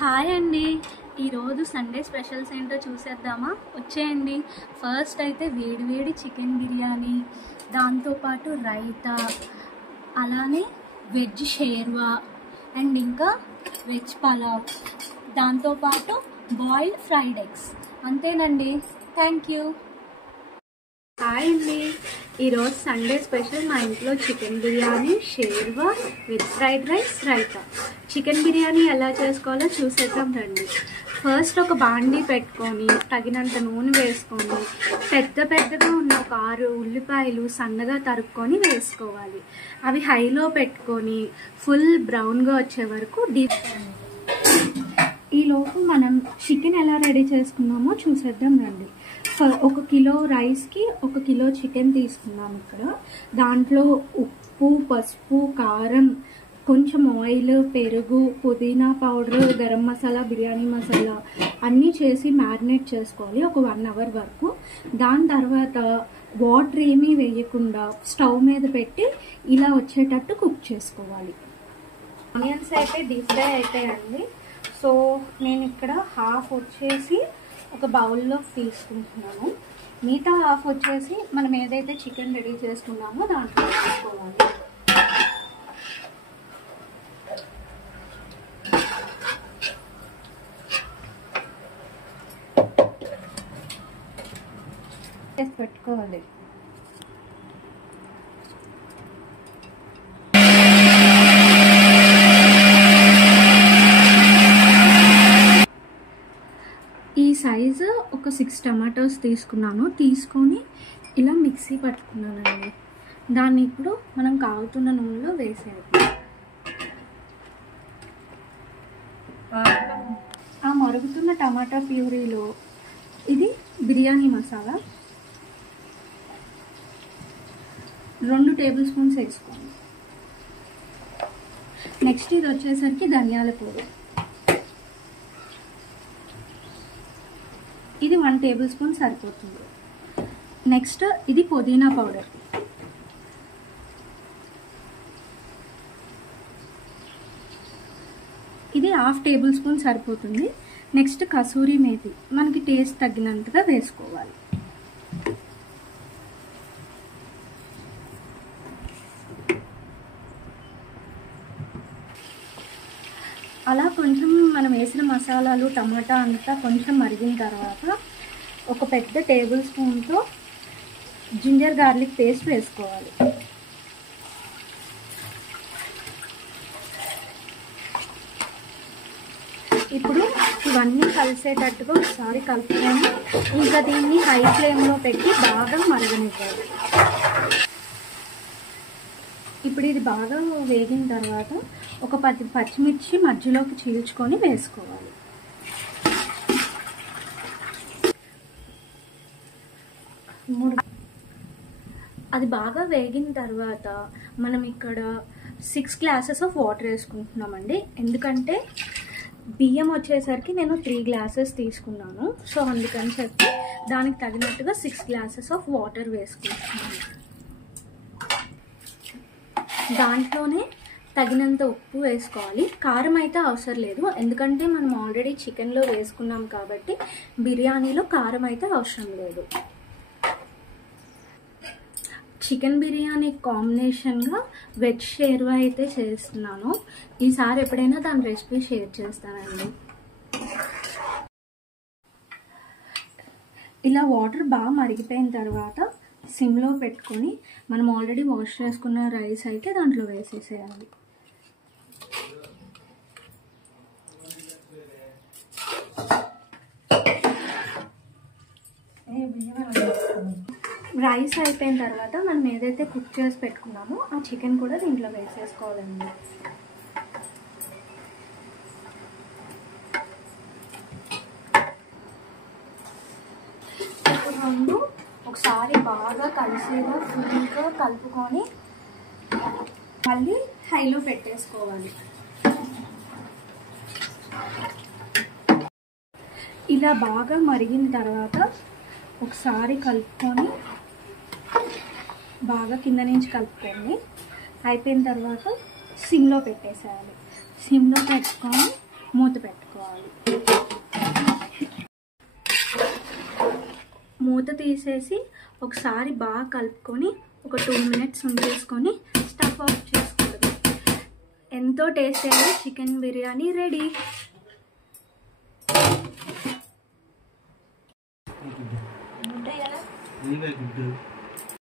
Hi అండి, ఈరోజు Sunday specials ఏంటో చూసేద్దామా? వచ్చేయండి. ఫస్ట్ అయితే వేడి చికెన్ బిర్యానీ, దాంతోపాటు రైతా, అలానే వెజ్ షేర్వా అండ్ ఇంకా వెజ్ పలావ్, దాంతోపాటు బాయిల్డ్ ఫ్రైడ్ ఎగ్స్. అంతేనండి. Thank you. హాయ్ అండి, ఈరోజు సండే స్పెషల్ మా ఇంట్లో chicken biryani, sherwa, veg fried rice, raita. Chicken biryani ఎలా చేసుకోవాలో చూసేద్దాం రండి. ఫస్ట్ ఒక బాండీ పెట్టుకొని తగినంత నూనె వేసుకొని పెద్దగా ఉన్న ఒక 6 ఉల్లిపాయలు సన్నగా తరుక్కొని వేసుకోవాలి. అవి హైలో పెట్టుకొని ఫుల్ బ్రౌన్గా వచ్చే వరకు డీప్. ఈలోపు మనం చికెన్ ఎలా రెడీ చేసుకున్నామో చూసేద్దాం రండి. 1 కిలో రైస్కి 1 కిలో చికెన్ తీసుకున్నాం. ఇక్కడ దాంట్లో ఉప్పు, పసుపు, కారం, కొంచెం ఆయిల్, పెరుగు, పుదీనా పౌడర్, గరం మసాలా, బిర్యానీ మసాలా అన్నీ చేసి మ్యారినేట్ చేసుకోవాలి ఒక 1 అవర్ వరకు. దాని తర్వాత వాటర్ ఏమీ వేయకుండా స్టవ్ మీద పెట్టి ఇలా వచ్చేటట్టు కుక్ చేసుకోవాలి. ఆనియన్స్ అయితే డీప్ ఫ్రై అయితాయండి. సో నేను ఇక్కడ హాఫ్ వచ్చేసి ఒక బౌల్లో తీసుకుంటున్నాను. మిగతా హాఫ్ వచ్చేసి మనం ఏదైతే చికెన్ రెడీ చేసుకున్నామో దాంట్లో వేసుకోవాలి. పెట్టుకోవాలి. ఈ సైజు ఒక 6 టమాటోస్ తీసుకున్నాను. తీసుకొని ఇలా మిక్సీ పట్టుకున్నానండి. దాన్ని ఇప్పుడు మనం కాగుతున్న నూనెలో వేసేయాలి. ఆ మరుగుతున్న టమాటా ప్యూరీలో ఇది బిర్యానీ మసాలా 2 టేబుల్ స్పూన్స్ వేసుకోండి. నెక్స్ట్ ఇది వచ్చేసరికి ధనియాల పొడి, ఇది 1 టేబుల్ స్పూన్ సరిపోతుంది. నెక్స్ట్ ఇది పుదీనా పౌడర్, ఇది 1/2 టేబుల్ స్పూన్ సరిపోతుంది. నెక్స్ట్ కసూరి మేతి మనకి టేస్ట్ తగ్గినంతగా వేసుకోవాలి. అలా కొంచెం మనం వేసిన మసాలాలు, టమాటా అంతా కొంచెం మరిగిన తర్వాత ఒక పెద్ద టేబుల్ స్పూన్తో జింజర్ గార్లిక్ పేస్ట్ వేసుకోవాలి. ఇప్పుడు ఇవన్నీ కలిసేటట్టుగా ఒకసారి కలుపుకొని ఇంకా దీన్ని హై ఫ్లేమ్లో పెట్టి బాగా మరగనివ్వాలి. ఇప్పుడు ఇది బాగా వేగిన తర్వాత ఒక 10 పచ్చిమిర్చి మధ్యలోకి చీల్చుకొని వేసుకోవాలి. అది బాగా వేగిన తర్వాత మనం ఇక్కడ 6 గ్లాసెస్ ఆఫ్ వాటర్ వేసుకుంటున్నామండి. ఎందుకంటే బియ్యం వచ్చేసరికి నేను 3 గ్లాసెస్ తీసుకున్నాను. సో అందుకని చెప్పి దానికి తగినట్టుగా 6 గ్లాసెస్ ఆఫ్ వాటర్ వేసుకుంటున్నాను. దాంట్లోనే తగినంత ఉప్పు వేసుకోవాలి. కారం అయితే అవసరం లేదు, ఎందుకంటే మనం ఆల్రెడీ చికెన్లో వేసుకున్నాం కాబట్టి బిర్యానీలో కారం అయితే అవసరం లేదు. చికెన్ బిర్యానీ కాంబినేషన్గా వెజ్ షేర్వా అయితే చేస్తున్నాను. ఈసారి ఎప్పుడైనా దాని రెసిపీ షేర్ చేస్తానండి. ఇలా వాటర్ బాగా మరిగిపోయిన తర్వాత సిమ్లో పెట్టుకొని మనం ఆల్రెడీ వాష్ చేసుకున్న రైస్ అయితే దాంట్లో వేసేసేయాలి. రైస్ అయిపోయిన తర్వాత మనం ఏదైతే కుక్ చేసి పెట్టుకున్నామో ఆ చికెన్ కూడా దీంట్లో వేసేసుకోవాలండి. ఇప్పుడు రెండు ఒకసారి బాగా కలిసేలా ఫుల్గా కలుపుకొని మళ్ళీ హైలో పెట్టేసుకోవాలి. ఇలా బాగా మరిగిన తర్వాత ఒకసారి కలుపుకొని బాగా కింద నుంచి కలుపుకోండి. అయిపోయిన తర్వాత సిమ్లో పెట్టేసేయాలి. సిమ్లో పెట్టుకొని మూత పెట్టుకోవాలి. మూత తీసేసి ఒకసారి బాగా కలుపుకొని ఒక 2 minutes ఉంచేసుకొని స్టవ్ ఆఫ్ చేసుకోవడం. ఎంతో టేస్టీ అయిన చికెన్ బిర్యానీ రెడీ. ఉంటాయి కదా.